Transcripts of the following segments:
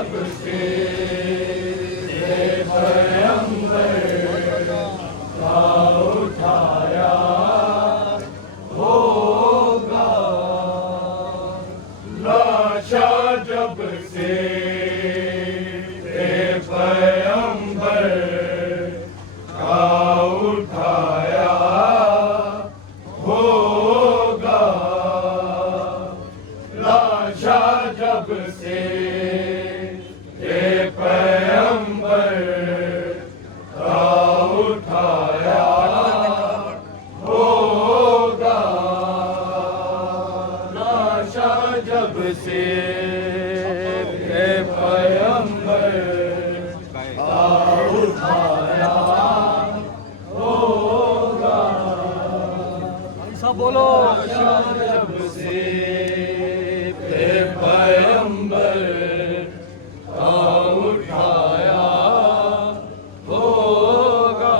जब से पैगंबर का उठाया होगा, लाशा जब से पैगंबर का उठाया होगा, लाशा जब से पैगंबर का उठाया होगा, लाशा जब से पैगंबर का उठाया होगा, सब बोलो लाशा जब से पैगंबर का उठाया होगा,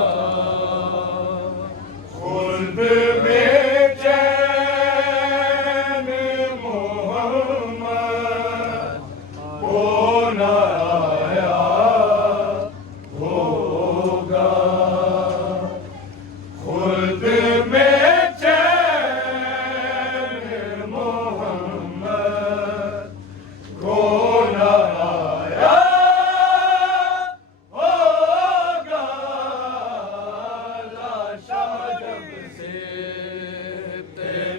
खुल्द में चैन मोहम्मद को न आया होगा, खुल्द में चैन मोहम्मद को न आया होगा, लाशा जब से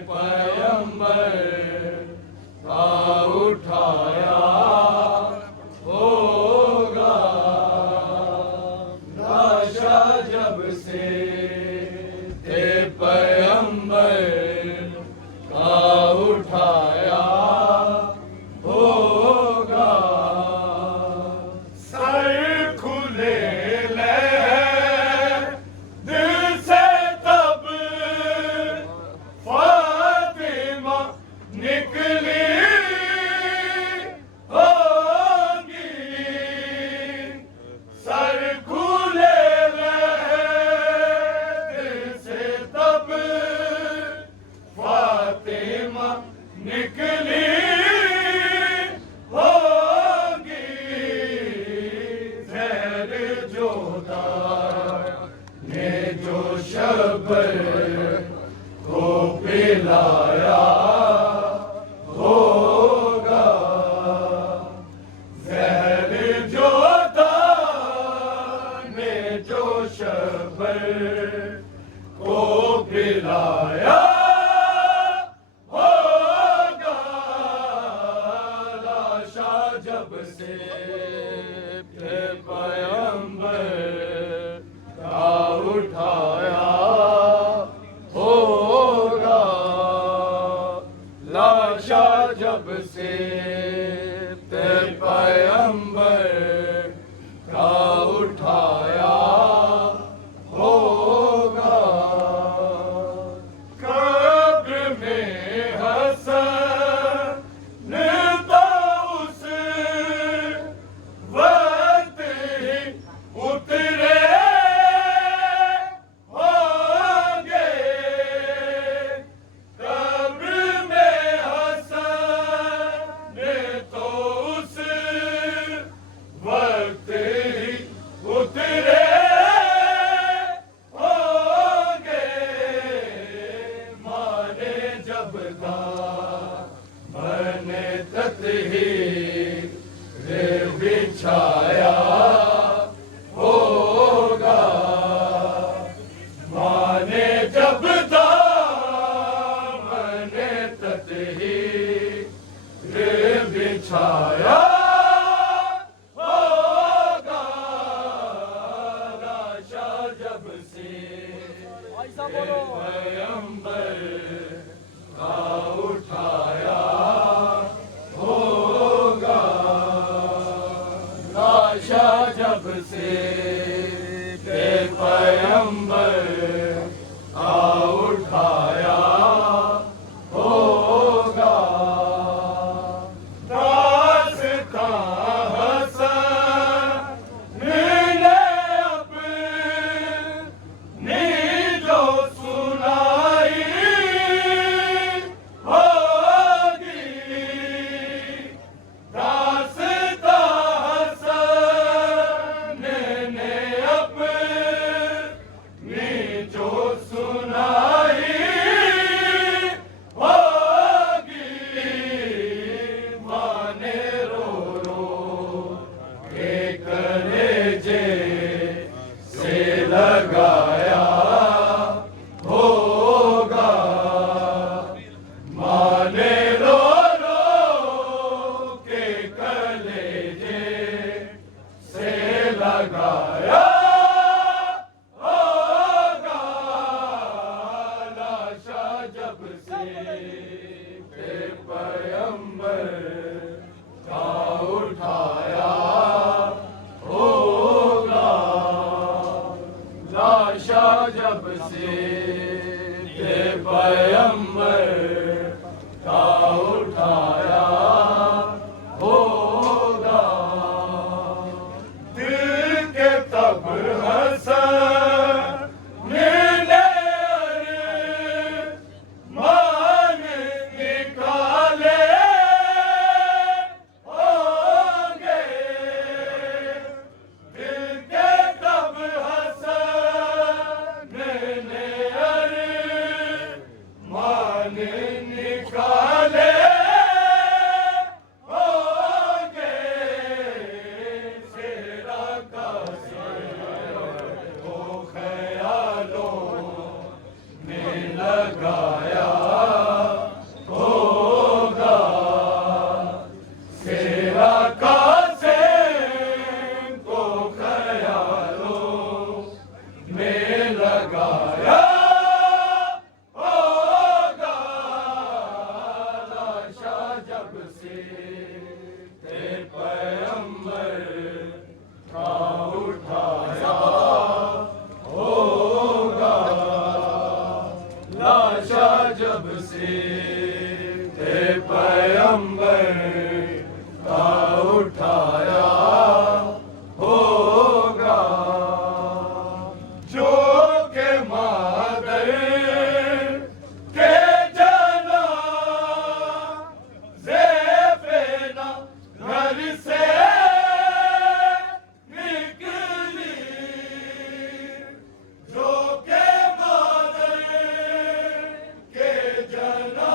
पैगंबर का उठाया होगा, लाशा जब से पैगंबर का उठाया होगा, सर खुले दिल से तब फातिमा निकली होगी, सर खुले दिल से तब फातिमा निकली होगी, ज़हर जोदा ने जो शबर को पिलाया होगा, ज़हर जोदा ने जो शबर को पिलाया होगा, लाशा जब से पैगंबर का उठाया होगा, लाशा जब से पैगंबर का उठाया होगा, कब्र में हसन तो उस वक्त ही उतरे होंगे, कब्र में हसन तो उस वक्त ही उतरे होंगे, माने जब मैंने तत्हीर बिछाया होगा, माने जब मैंने तत्हीर बिछाया होगा, लाशा जब से पैगंबर का उठाया होगा, लाशा जब से पैगंबर का उठाया होगा, दास्तां हसन ने अपनी जो सुनाई होगी, दास्तां कलेजे से लगाया होगा लाशा जब से पैगंबर का उठाया होगा लाशा जब से पैगंबर का उठाया होगा दिल के तब हसन मान निकाले होंगे दिल के तब हसन मान निकाले होंगे सेरा का वो ख्यालों में लगाया होगा सेरा का से को ख्यालों में लगाया जब से पैगंबर का उठाया होगा लाशा जब से पैगंबर का उठाया होगा जो के मादर के जना घर से निकली जो के बादल के जना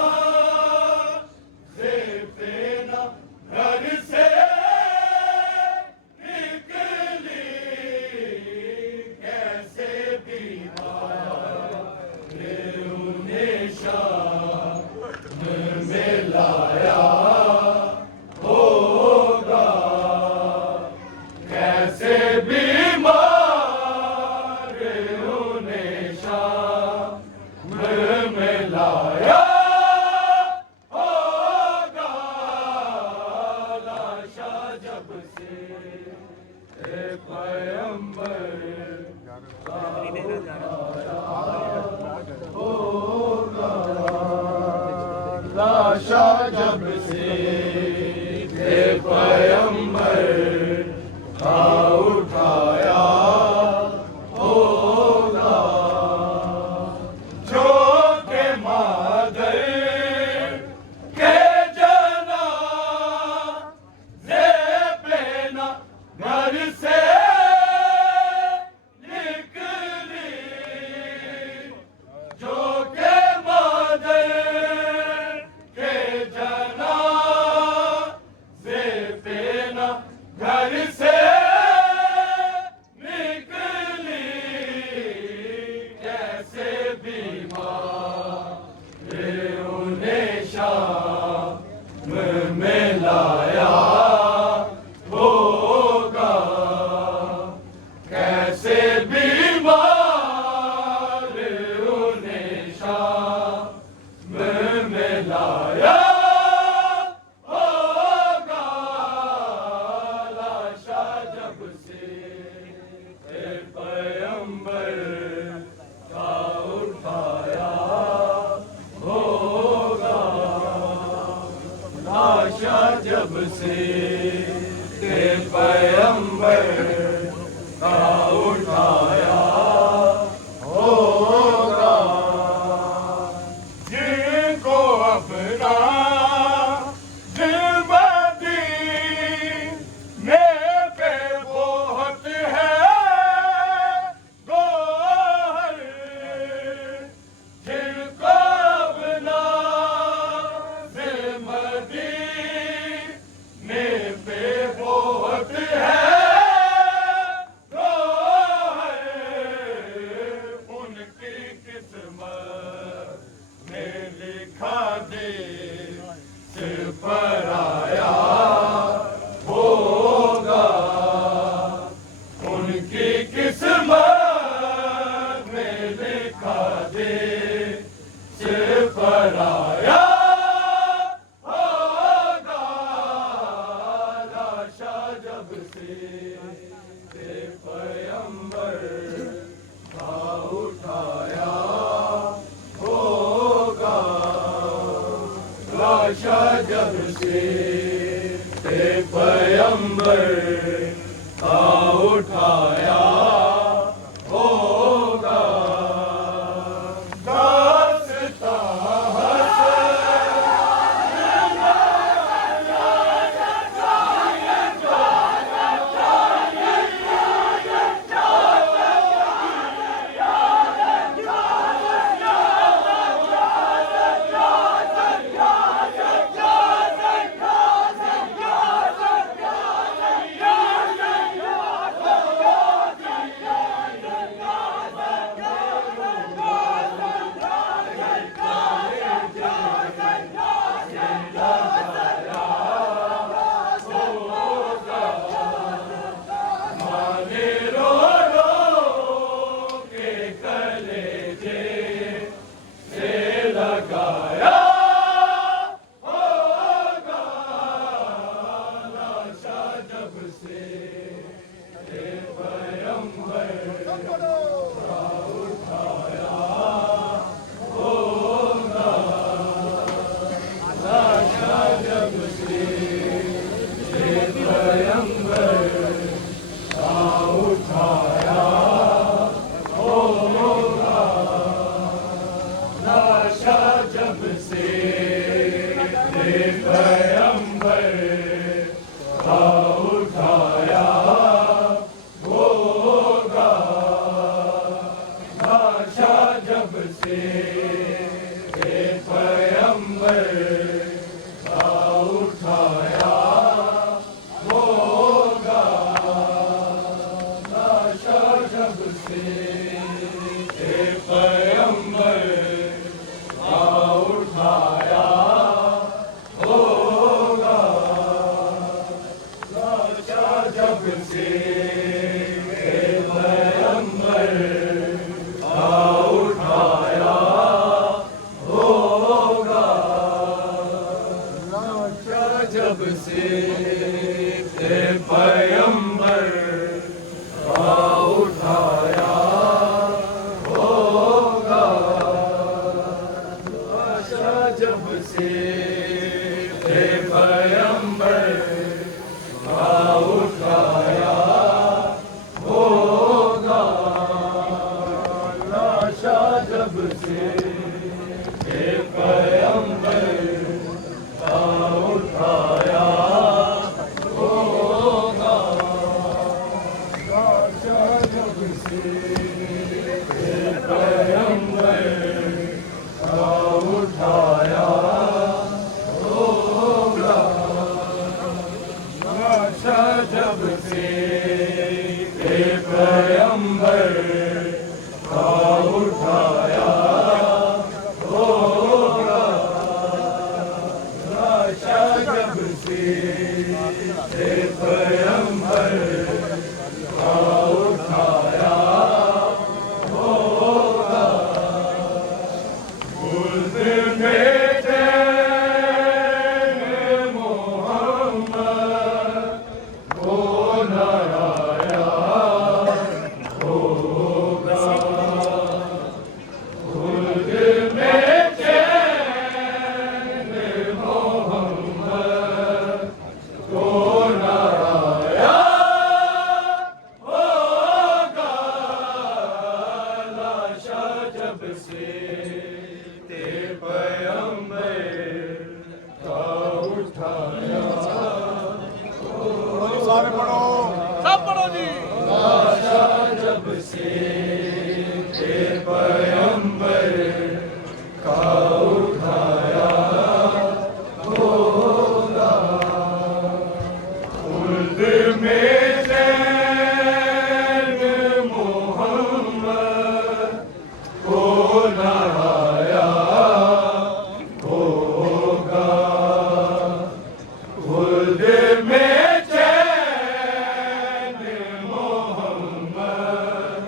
से फेना घर से निकली कैसे बीमार उन्हें शाम में लाया होगा कैसे बीमार उन्हें शाम में लाया होगा लाशा जब से पैगंबर होगा लाशा जब से पैगंबर का उठाया होगा जो के मादर के जना से पेना घर से निकली जो के मादर के जना घर से निकली कैसे बीमार उन्हें शाम में लाया होगा कैसे बीमार उन्हें शाम में लाया होगा लाशा जब से पैगंबर का उठाया होगा, लाशा जब से पैगंबर का उठाया होगा, दास्तां जब से पैगंबर का उठाया होगा, लाशा जब से पैगंबर का उठाया होगा, लाशा जब से पैगंबर का उठाया होगा, लाशा जब से पैगंबर का उठाया होगा, लाशा जब से पैगंबर का उठाया होगा, लाशा जब से पैगंबर का उठाया होगा, खुद में चैन मोहम्मद को नराया होगा, खुद में चैन मोहम्मद को नराया होगा, लाशा जब से पैगंबर का उठाया सारे पढ़ो, सब पढ़ो जी। लाशा जब से पैगंबर का उठाया होगा, खुद में चैन मोहम्मद को नहाया होगा, खुद में चैन मोहम्मद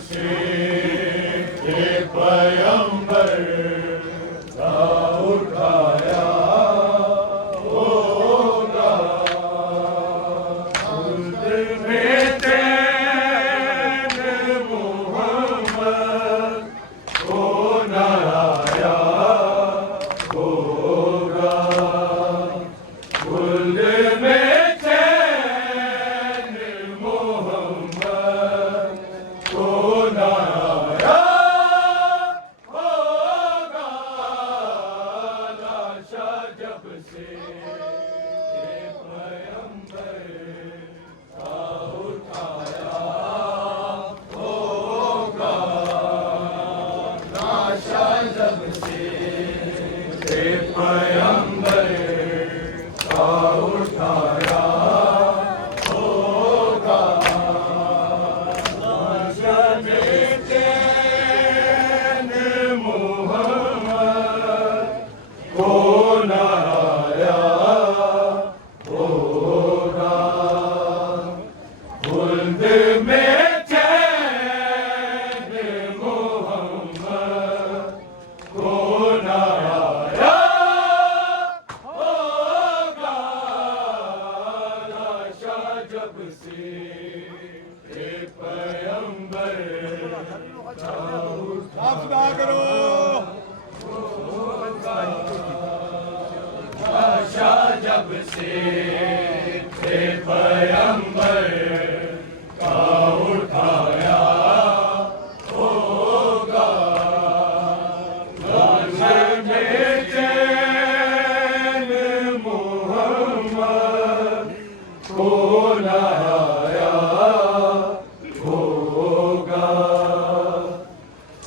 से ये पैगंबर का उठाया होगा। खुद में चैन मोहम्मद को नया होगा। खुद में चैन मोहम्मद को नया होगा। लाशा जब से ये पैगंबर का उठाया होगा। लाशा जब से ये पैगंबर का उठाया होगा। लाशा में चैन मोहम्मद को नया होगा। खुल्द में चैन मोहम्मद को नया होगा। लाशा जब से ये पैगंबर का आपदा करो। लाशा जब से ये पैगंबर का उठाया होगा। लाशा में चैन मोहम्मद को नया होगा।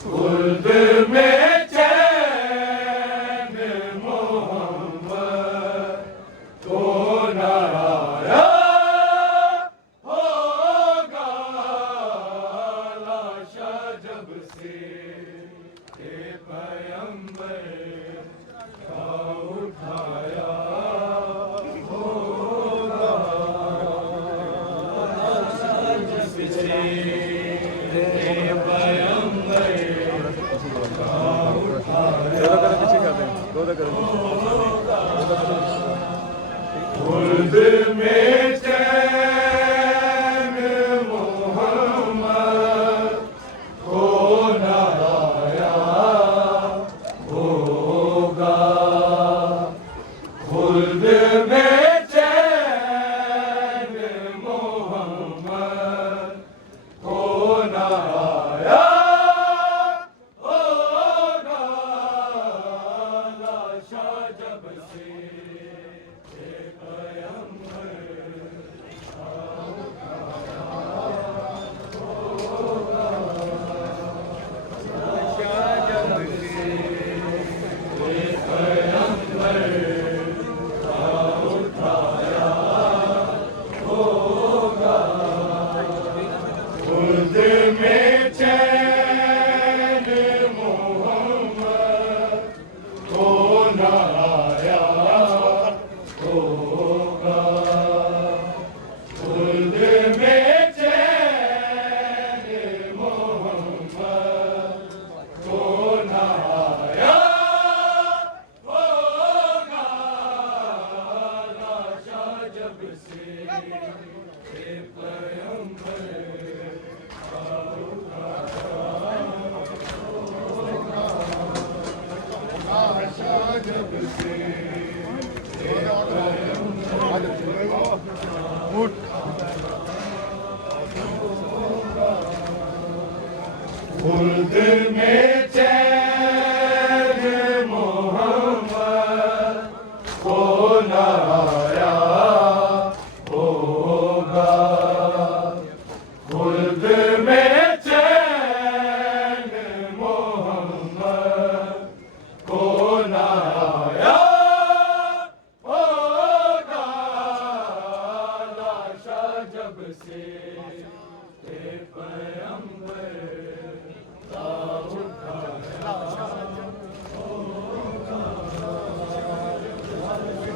खुल्द में चैन मोहम्मद को नया होगा। लाशा जब से ये पैगंबर का उठाया होगा। लाशा जब से ये पैगंबर का खुल्द में चैन मोहम्मद को नया होगा। खुल्द में चैन मोहम्मद को नया होगा। लाशा जब से ये पैगंबर खुद में चैन मोहम्मद को नया होगा। खुद में चैन मोहम्मद को नया होगा। लाशा जब से ये पैगंबर खुल्द में चैन मोहम्मद को नया होगा। खुल्द में चैन मोहम्मद को नया होगा। लाशा जब से ये पैगंबर का उठाया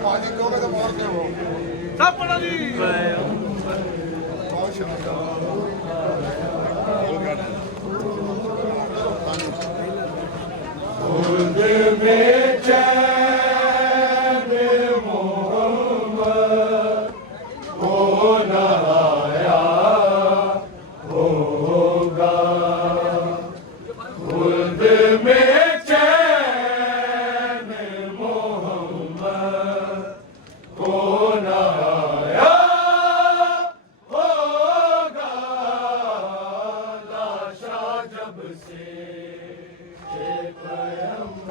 पानी क्यों तो मारते हो। सब पढ़ो जी। बहुत शानदार। जब से हे पैगंबर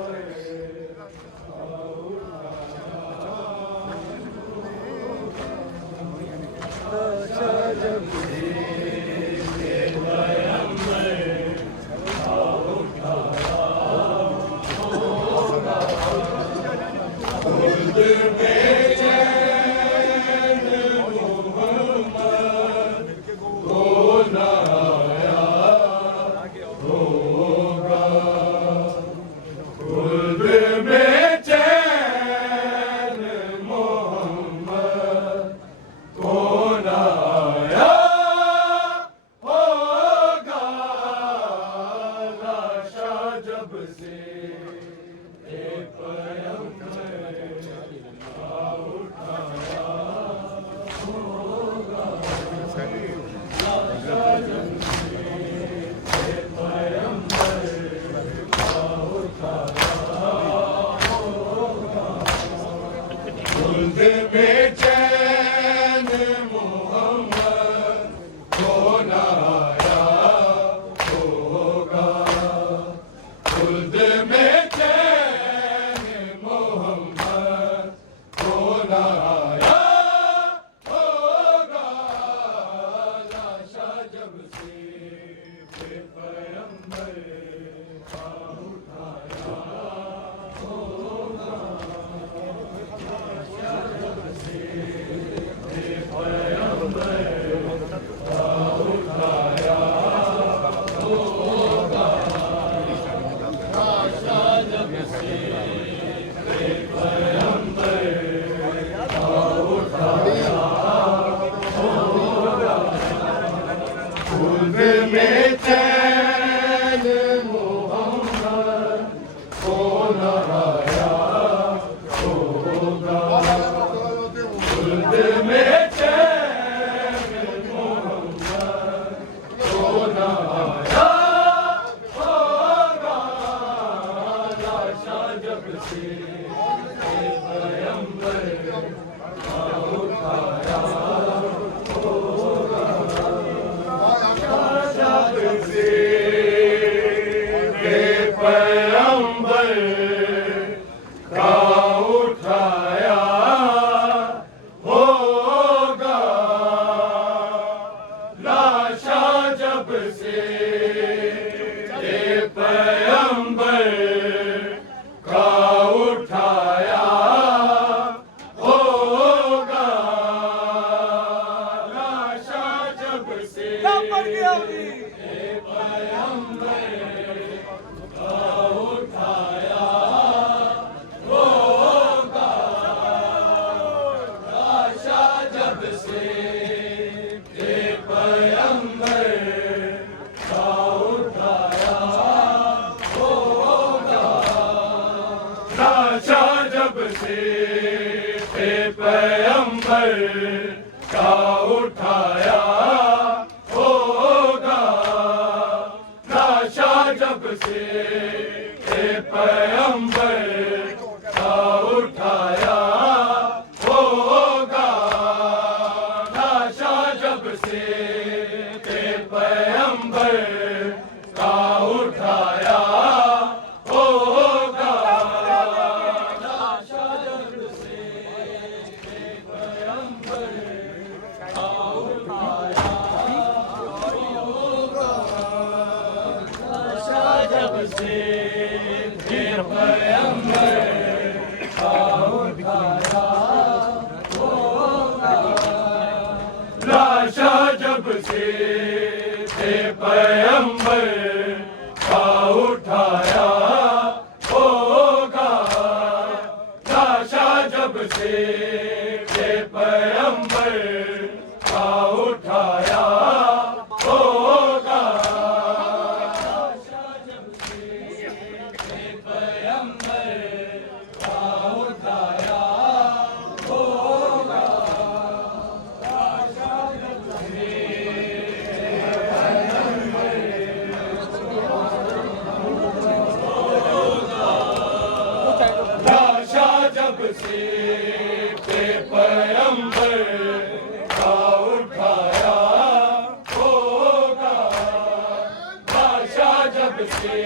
जब से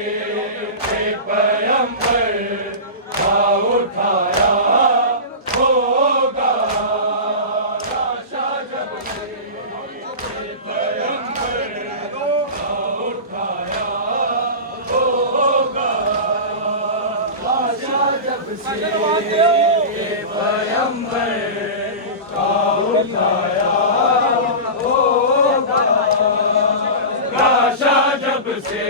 पैगंबर का उठाया होगा, लाशा जब से पैगंबर का उठाया होगा, लाशा जब से पैगंबर का उठाया होगा, लाशा जब से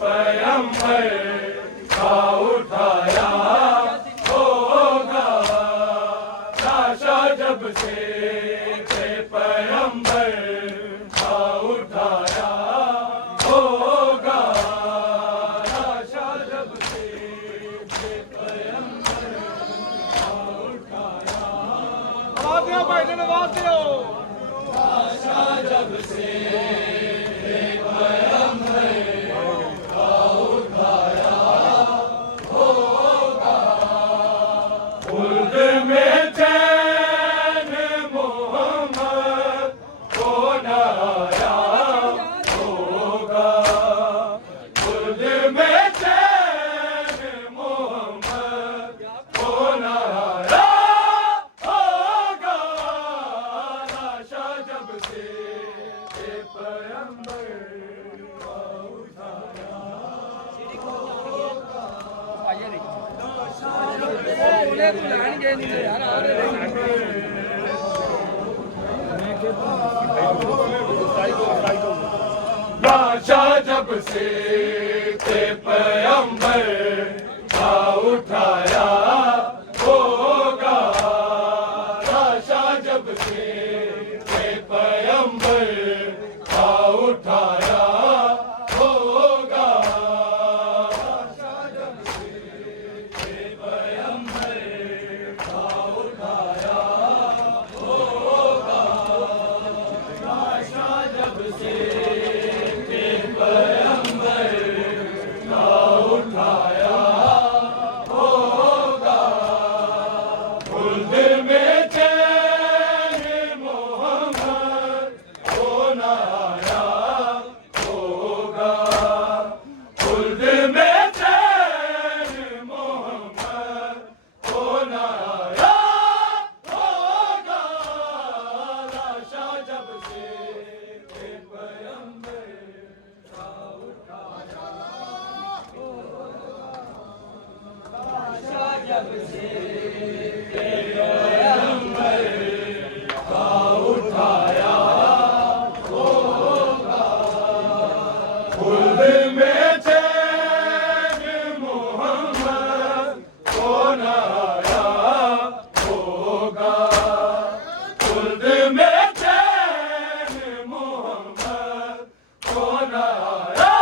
पैगंबर का उठाया होगा, लाशा जब से पैगंबर का उठाया होगा, लाशा जब से पैगंबर का उठाया लाशा जब से लाशा जब से पैगंबर का उठाया होगा, लाशा जब से पैगंबर का उठाया होगा, लाशा जब से पैगंबर का उठाया होगा, लाशा जब से पैगंबर का उठाया होगा, खुल्द में चैन मोहम्मद को नया होगा, खुल्द में चैन मोहम्मद को नया होगा, लाशा जब से पैगंबर का उठाया होगा, लाशा जब से पैगंबर का उठाया होगा, खुल्द में चैन मोहम्मद को नया होगा, खुल्द में चैन मोहम्मद को नया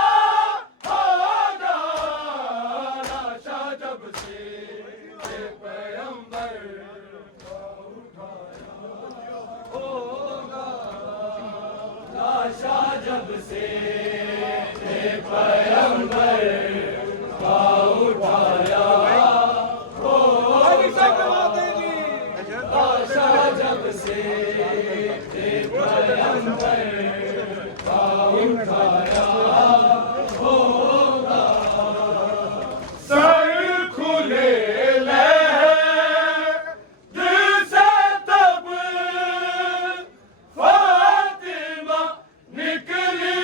होगा, लाशा जब से पैगंबर का उठाया होगा, लाशा जब से पैगंबर का उठाया होगा, लाशा जब से पैगंबर का उठाया होगा, सर खुले दिल से तब फातिमा निकली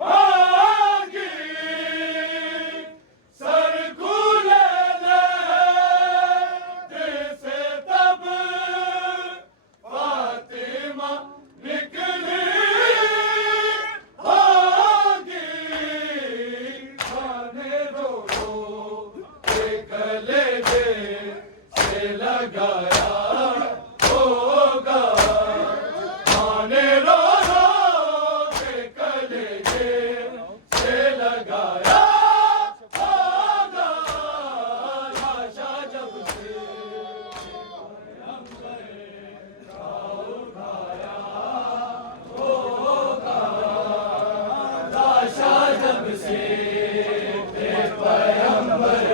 होगी, सर खुले दिल से तब फातिमा निकली होगी, खाने रो रो के कलेजे से लगाया होगा, खाने रो रो के कलेजे से लगाया होगा, लाशा जब से पैगंबर का उठाया होगा, लाशा जब से पैगंबर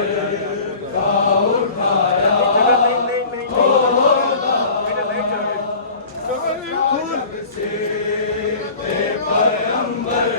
का उठाया होगा, जब से पैगंबर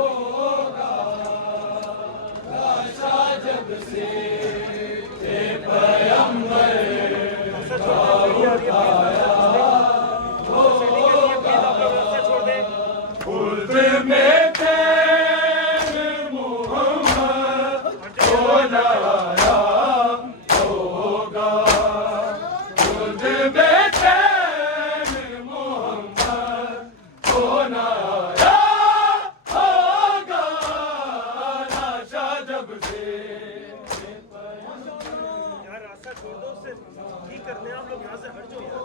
होगा लाशा जब से ये पैगंबर का उठाया खुद में तैन मोहम्मद को लाया होगा खुद में तैन मोहम्मद को लाया होगा लाशा जब से यार रास्ता छोड़ दो उससे ठीक करने आप लोग यहाँ से हट जाओ यार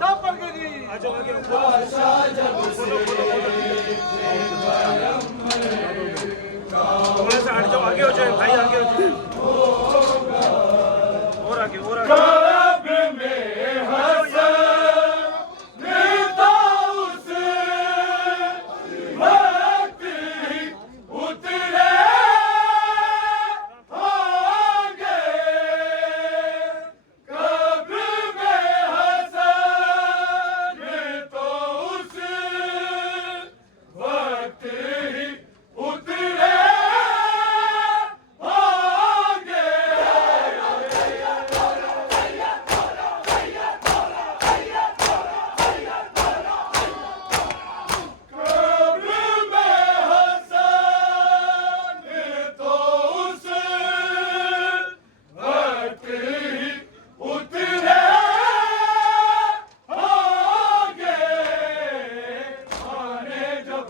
सब पढ़ के जी आ जाओ आगे लाशा जब से थोड़ा सा हट जाओ आगे हो जाए भाई आगे हो जाए और आगे कब्र में हसन तो उस वक्त ही उतरे होंगे कब्र में हसन तो उस वक्त ही उतरे होंगे कब्र में हसन तो उस वक्त ही उतरे होंगे आने जब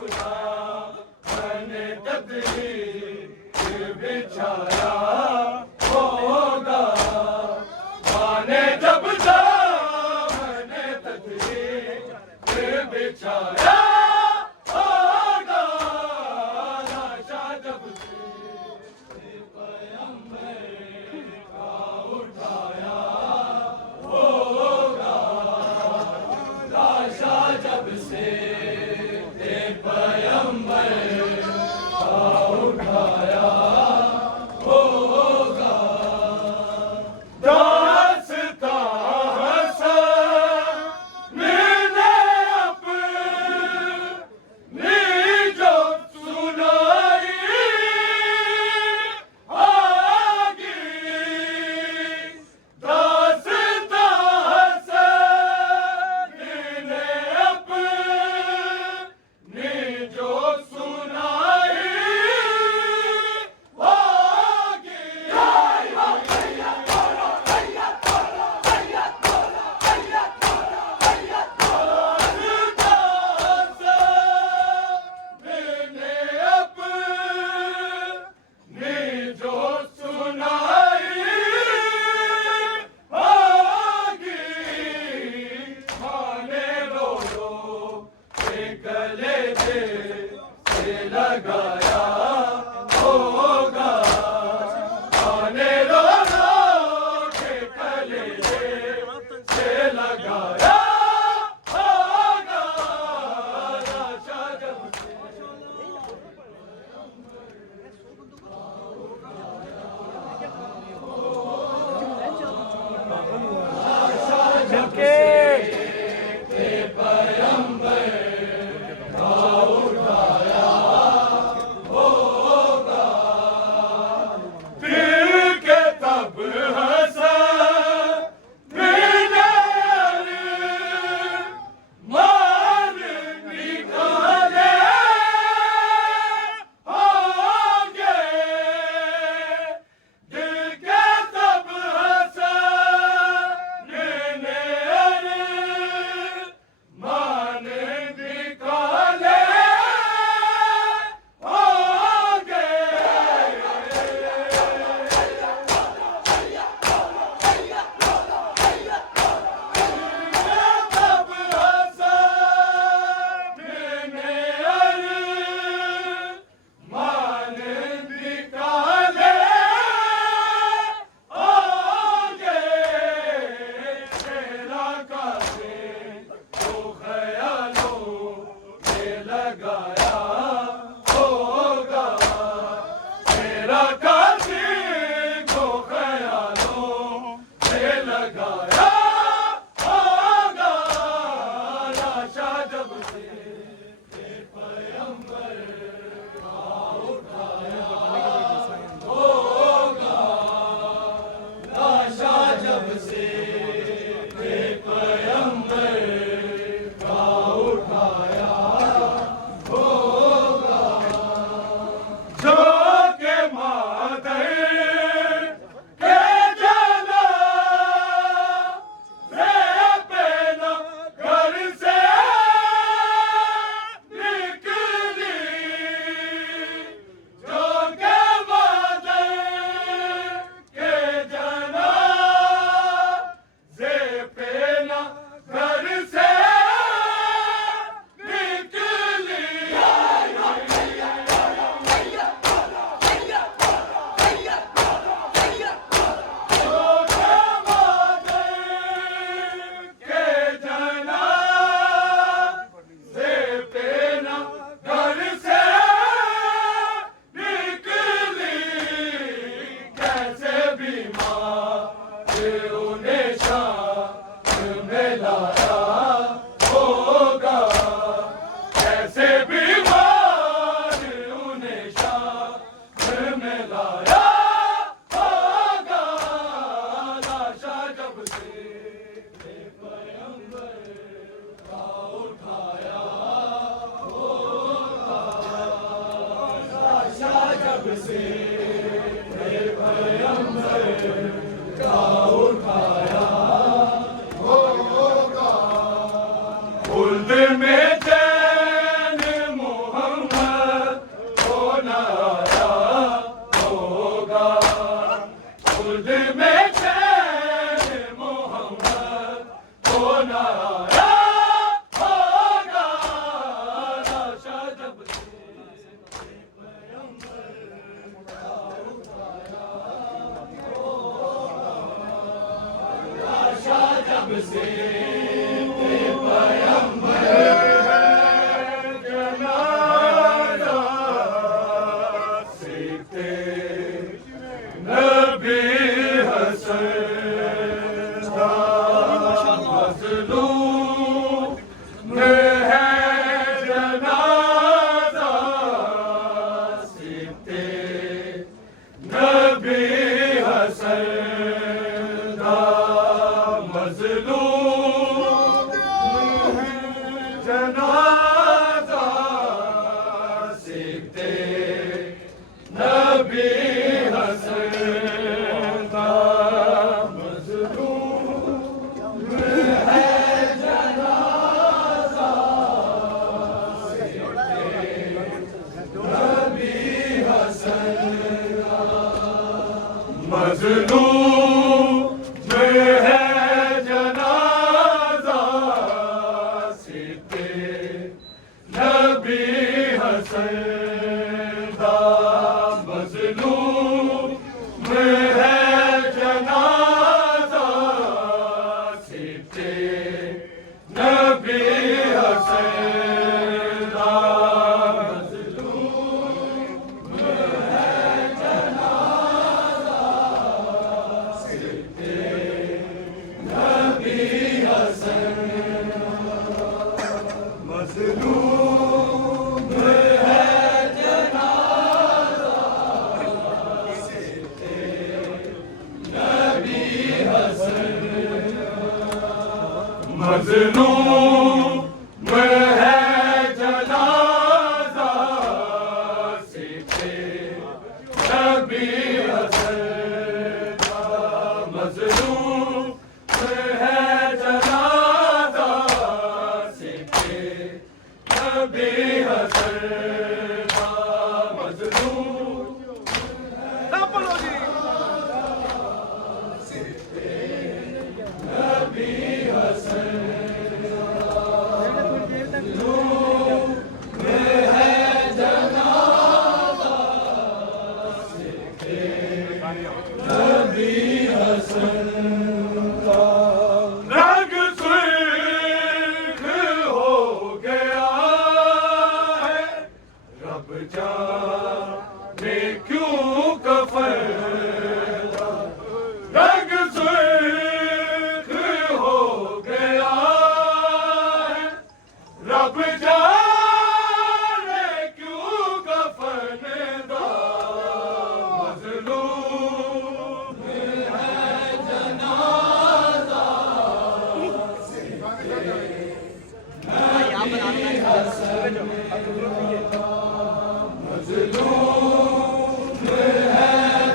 मैंने तकदीर बिछाया होगा आने जब मैंने तकदीर बिछाया होगा लाशा जब से पैगंबर का उठाया होगा लाशा जब से पैगंबर का उठाया होगा दास्तां हसन ने अपनी जो सुनाई आगी दास्तां हसन ने अपनी जो सुनाई आगी मैंने अपनी जो सुनाई होगी माने रो रो के गले से लगाया होगा माने रो रो के गले से लगाया होगा लाशा जब से पैगंबर का उठाया से पैगंबर का उठाया होगा, खुल्द में चैन मोहम्मद को नारा होगा, खुल्द में चैन मोहम्मद को नारा होगा, लाशा जब से जब से पैगंबर जनाजा सीखते नबी हसन का मज़लूम है जनाजा सीखते नबी हसन का मज़लूम जनाजा सीखते नबी हसन का मज़लूम है जनाजा सीखते नबी हसन का मज़लूम है जनाजा सीखते नबी हसन का मज़लूम है जनाजा सीखते नबी हसन का मज़लूम है जनाजा सीखते नबी हसन मज़लूम है जनाजा सीखते नबी हसन मज़लूम है जनाजा सीखते नबी हसन मज़लूम है जनाजा सीखते नबी हसन का मज़लूम ना बोलो जी। नबी हसन है जनाजा सीखते नबी हसन का रंग सुर्ख हो गया है, रब जाने क्यों कफन का रंग सुर्ख हो गया है, रब जाने क्यों कफन का मज़लूम है जनाजा सीखते नबी हसन का मज़लूम है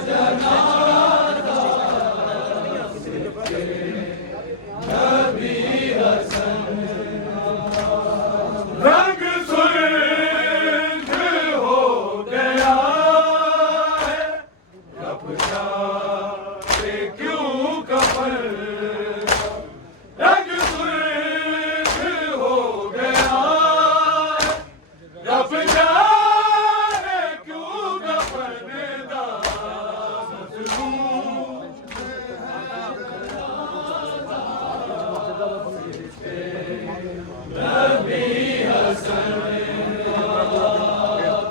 जनाजा सीखते नबी हसन रंग सुर्ख हो गया है, रब जाने क्यों कफन रंग सुर्ख हो गया है, रब जाने क्यों कफन दा मज़लूम नबी हसन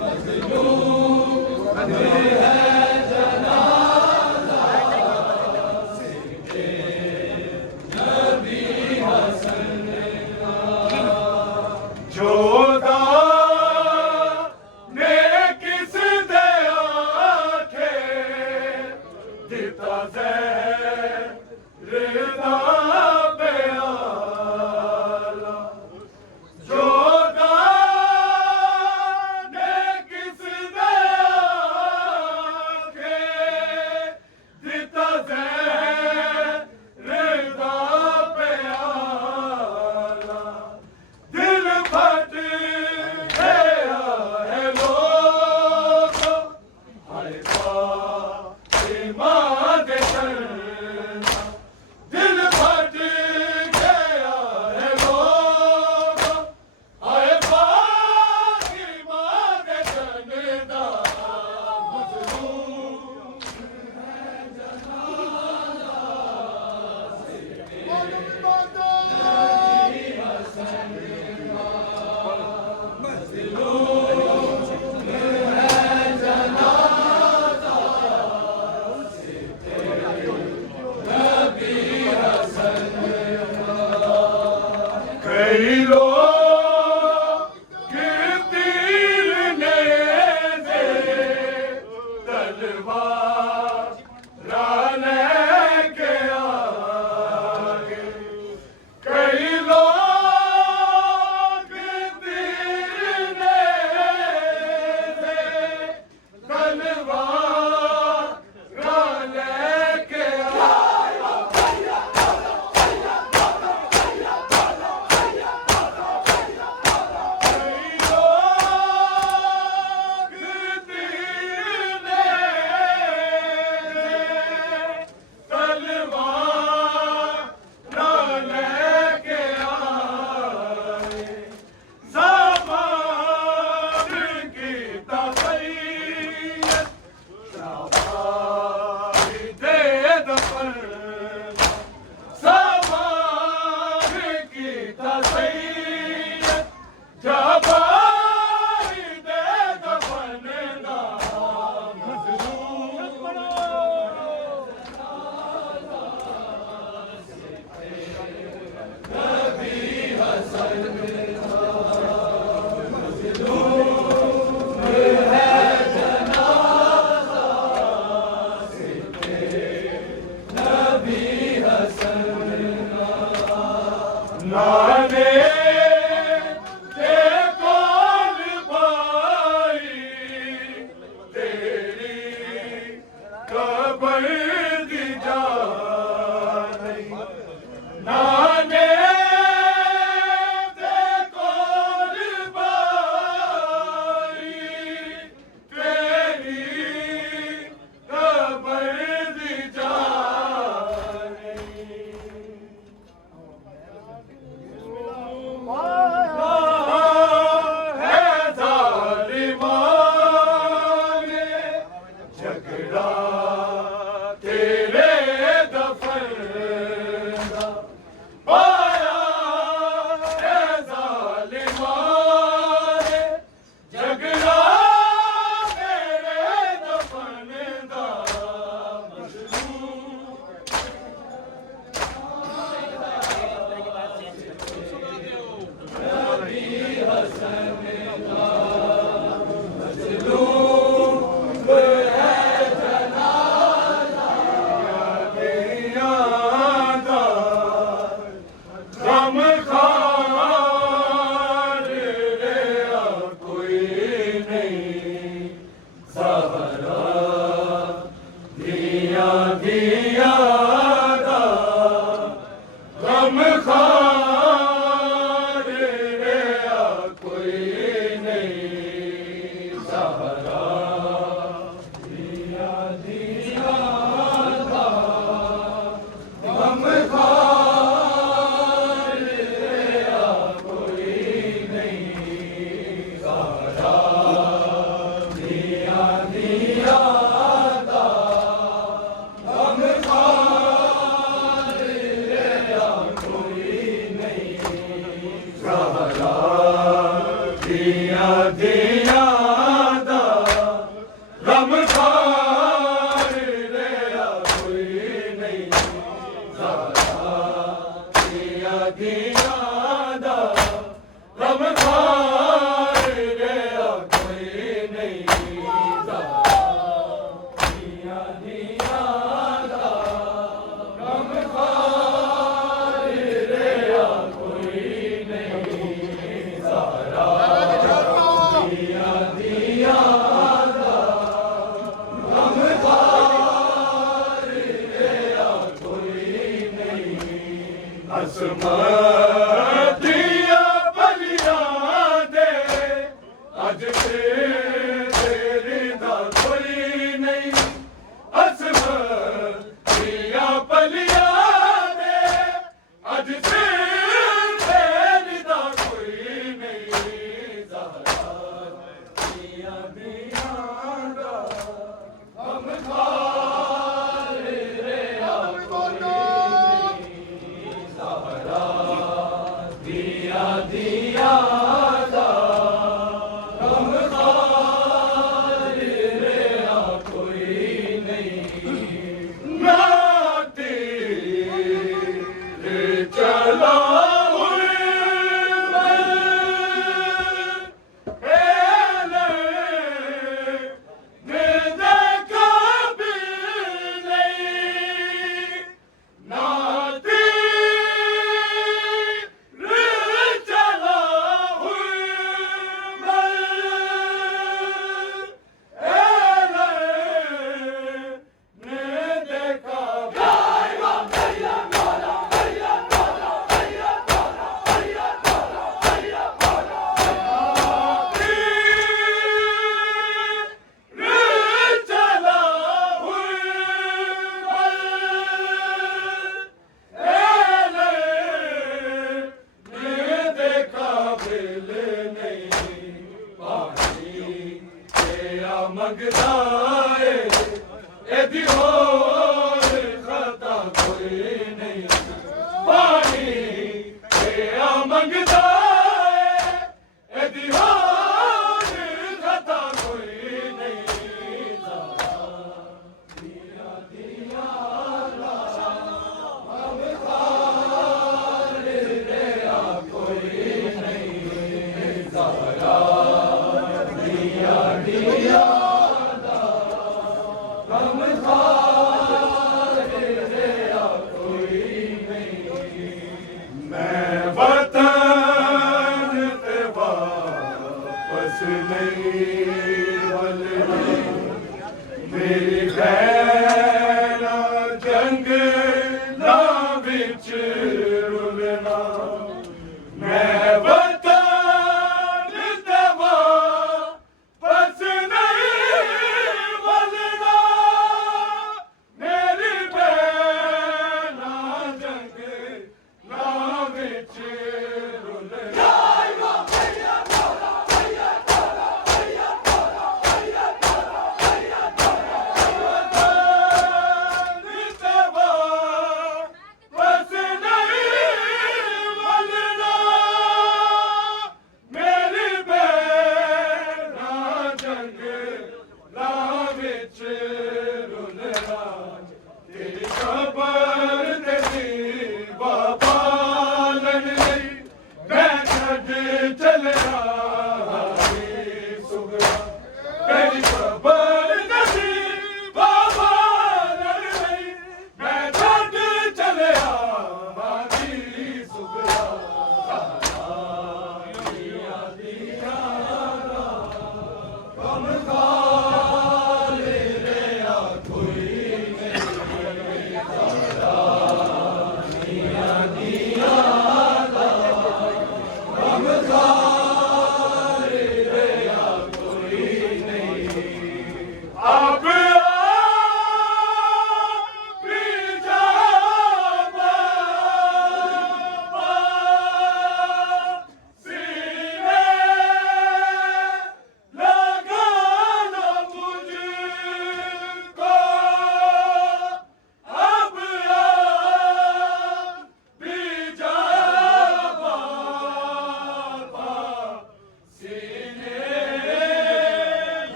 मज़लूम है जनाजा सीखते नबी हसन जो दाने किस दे आखे दिता ज़हर दा प्याला, जो दाने किस दे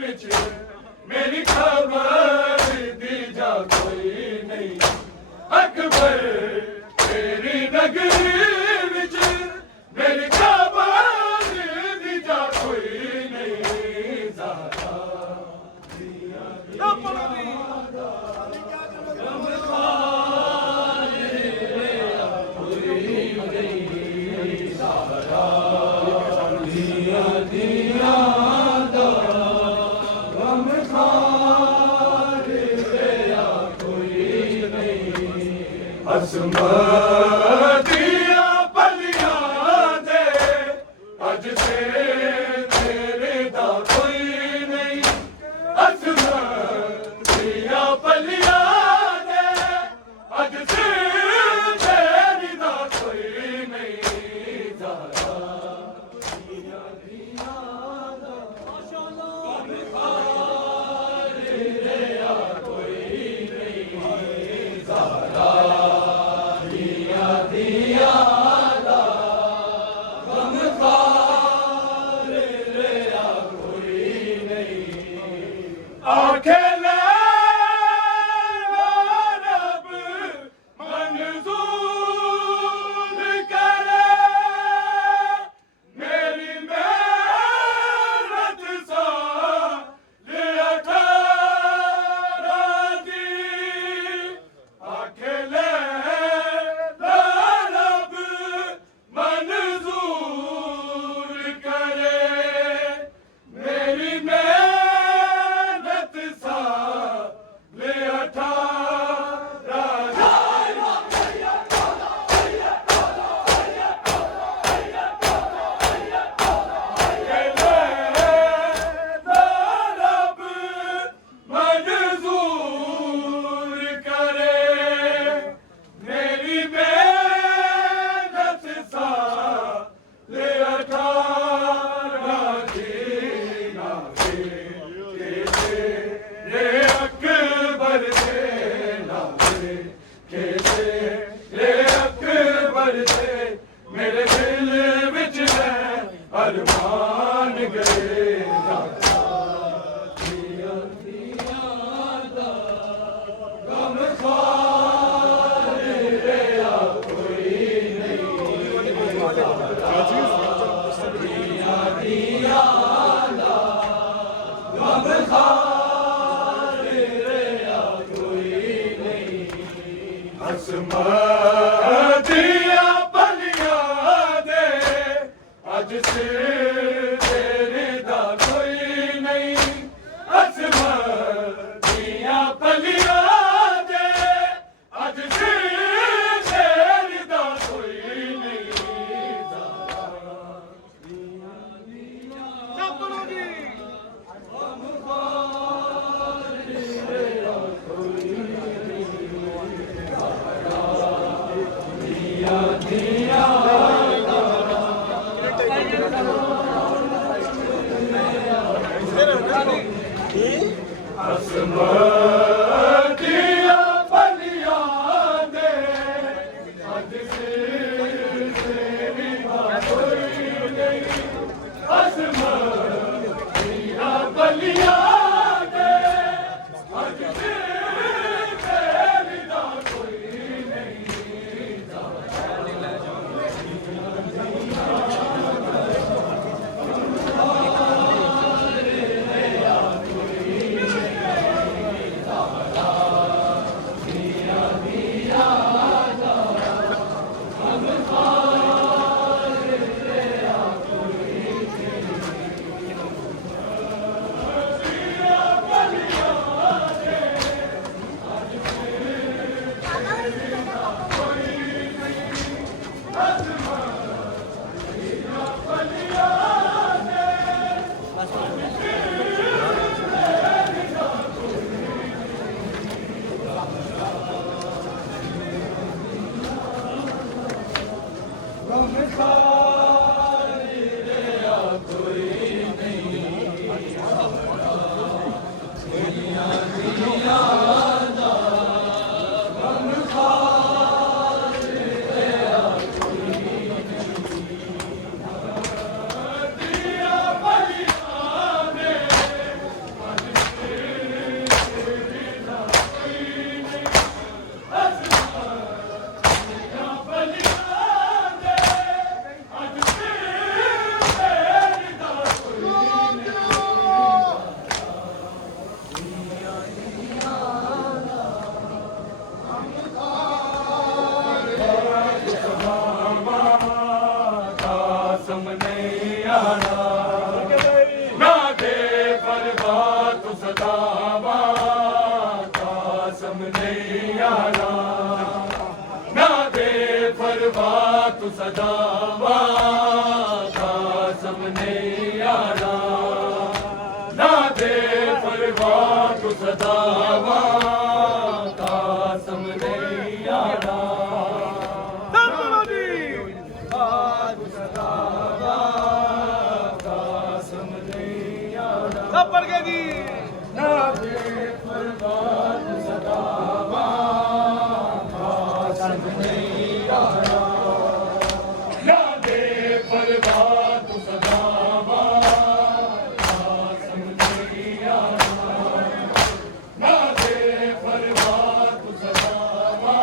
विच मेरी खबर दी जा कोई नहीं अकबर तेरी नगरी विच मेरी खबर दी जा कोई नहीं ज़हरा ना पढ़ो जी असमतिया पलियां दे अज से तेरे दा कोई नहीं असमतिया पलियां दे अज से तेरे दा कोई नहीं ज़हरा अकेले रब मंजूर करे मेरी मेहनत सा अठारा दी अकेले रब मंजूर करे मेरी मेहनत सा ले अठारा रब मंजूर करे मेरी मेहनत सा ले अठारा जीना रे अकबर दे नारे कैसे रे अकबर दे मेरे दिल विच है अरमान गए गम खार रेया कोई गम खार रेया कोई नहीं असमतिया पलियां दे अज से तेरे दा कोई नहीं असमतिया पलियां दे अज से तेरे दा कोई नहीं ना पढ़ो जी असमतिया पलियां दे अज से तेरी दा कोई नहीं असमतिया पलियां दे अज से तेरी दा कोई नहीं सदावा कासम नहीं आना ना दे परवा तू सदावा कासम नहीं आना ना दे परवा तू सदावा कासम नहीं आना बोलो जी कासम नहीं आना सब पढ़ गए जी ना दे परवा तू सदावा कासम नहीं आना ना दे परवा तू सदावा कासम नहीं आना ना दे परवा तू सदावा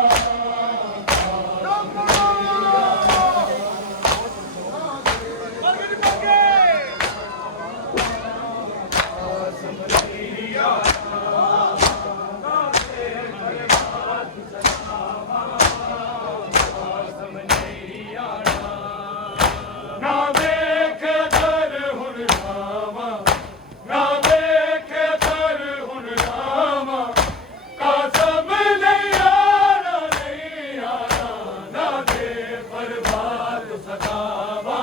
ना देखे दर हुन रामा ना देखे दर हुन रामा कासम नहीं आना ना दे परवात सदावा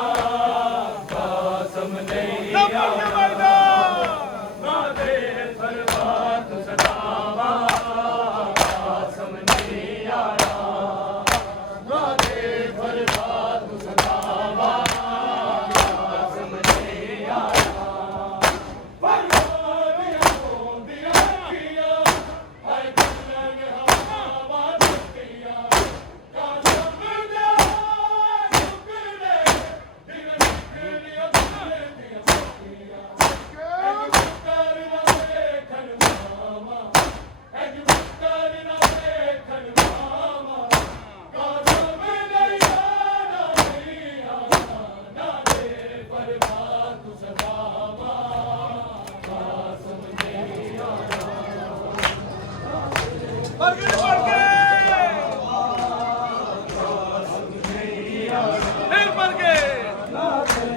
कासम नहीं आना ना दे परवात सदावा कासम नहीं आना ना दे परवात सदावा कासम नहीं आना परवानियां होंदियां किया हाय कुलन हवा दिया कासम दे शुक्रे दिन निकलिया दिया सकिया कर ना देखन मामा कर ना देखन मामा कासम नहीं आना ना दे परवात सदावा कासम नहीं आना पढ़ गए फिर पढ़ गए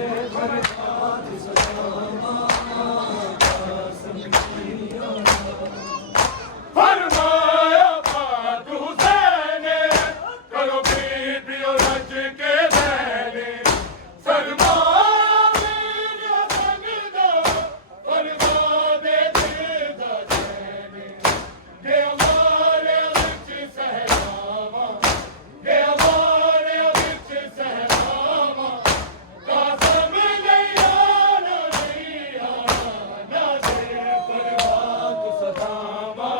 फरमाया बात हुसैन करो प्रीत यो रज के मैंने सरमाया मेरा संगदा फरमा दे दिलदा चैने के हमारे विच सहरावा के हमारे विच सहरावा कासम नहीं आना ना दे परवात सदावा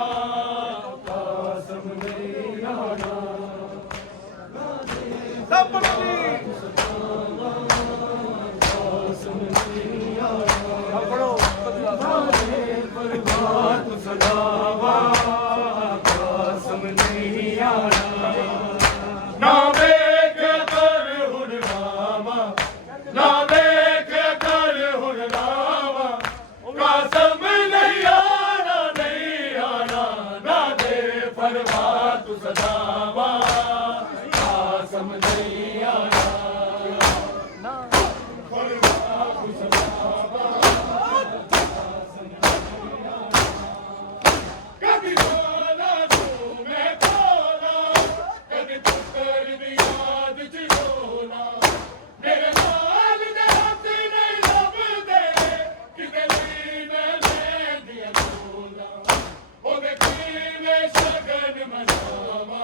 कासम नहीं आना सब पढ़ो जी कासम नहीं आना अब पढ़ो परवात सदावा कासम नहीं आना ना देख कर हुन रामा ना देख कर हुन रामा कासम नहीं आना ना दे परवात सदावा कासम नहीं आना परवात सदावा कभी बोला तू मैं बोला कभी तू कर दी याद चिरोला मेरे हाल दे हाथ नहीं लभदे किते ली मैं दिया बोला ओ देखी मैं शगन मनावा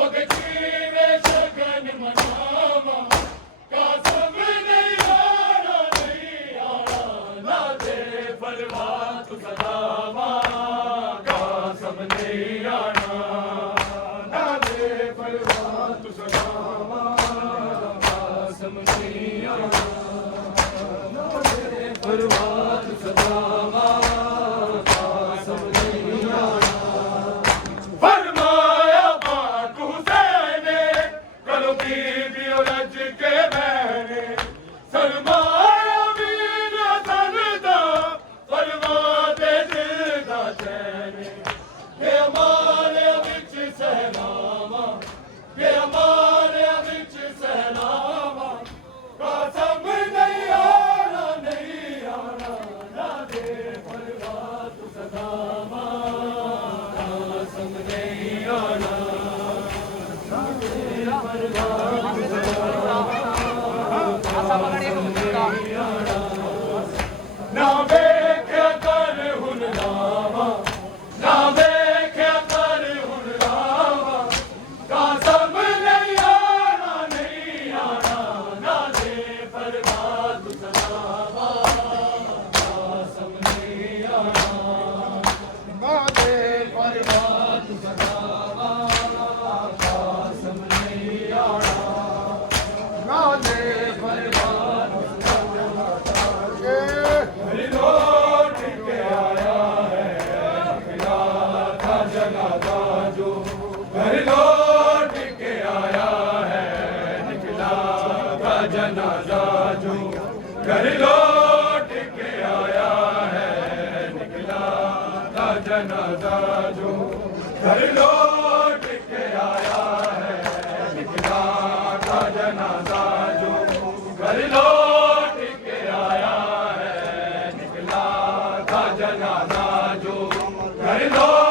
ओ देखी मैं शगन मनावा कासम नहीं आना ना दे परवात सदावा कासम नहीं आना ना दे परवात सदावा कासम नहीं आना ना दे परवात सदावा कासम नहीं आना फरमाया पाक हुसैन करो बीबी रज के मैंने सरमाया वीर सनदा फरमा दे दिल जनाजा जो घर लौट के आया है, निकला था जनाजा जो घर लौट के आया है, निकला था जनाजा जो घर लौट